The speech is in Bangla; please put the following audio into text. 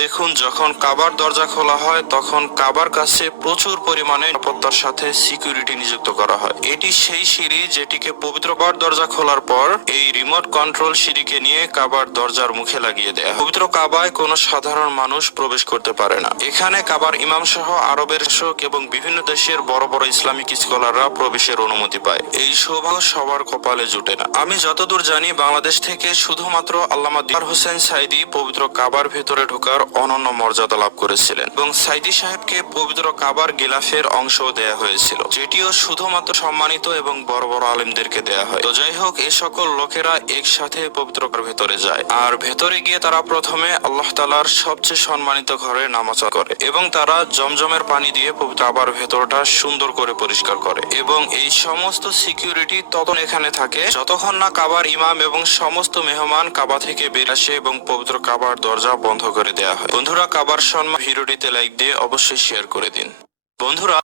দেখুন, যখন কাবার দরজা খোলা হয় তখন কাবার কাছে প্রচুর পরিমাণে নিরাপত্তার সাথে সিকিউরিটি নিযুক্ত করা হয়। এটি সেই সিঁড়ি যেটিকে পবিত্র কাবার দরজা খোলার পর এই রিমোট কন্ট্রোল সিঁড়িকে নিয়ে কাবার দরজার মুখে লাগিয়ে দেয়া হয়। পবিত্র কাবায় কোনো সাধারণ মানুষ প্রবেশ করতে পারে না। এখানে কাবার ইমাম সহ আরবের শাসক এবং বিভিন্ন দেশের বড় বড় ইসলামিক স্কলাররা প্রবেশের অনুমতি পায়। এই সৌভাগ্য সবার কপালে জুটে না। আমি যতদূর জানি, বাংলাদেশ থেকে শুধুমাত্র আল্লামা দিলদার হোসেন সাইদি পবিত্র কাবার ভেতরে ঢোকার অনন্য মর্যাদা লাভ করেছিলেন এবং সাইদি সাহেবকে পবিত্র কাবার গিলাফের অংশ দেয়া হয়েছিল, যেটিও শুধুমাত্র সম্মানিত এবং বড় বড় আলেমদেরকে দেয়া হয়। তো যাই হোক, এই সকল লোকেরা একসাথে পবিত্র কাবার ভেতরে যায়, আর ভেতরে গিয়ে তারা প্রথমে আল্লাহ তাআলার সবচেয়ে সম্মানিত ঘরে নামাজ করে এবং তারা জমজমের পানি দিয়ে পবিত্র কাবার ভেতরটা সুন্দর করে পরিষ্কার করে। এবং এই সমস্ত সিকিউরিটি তখন এখানে থাকে যতক্ষণ না কাবার ইমাম এবং সমস্ত মেহমান কাবা থেকে বের আসে এবং পবিত্র কাবার দরজা বন্ধ করে দেয়া হয়। বন্ধুরা, কাবার সম্মান ভিডিওটিতে লাইক দিয়ে অবশ্যই শেয়ার করে দিন। বন্ধুরা,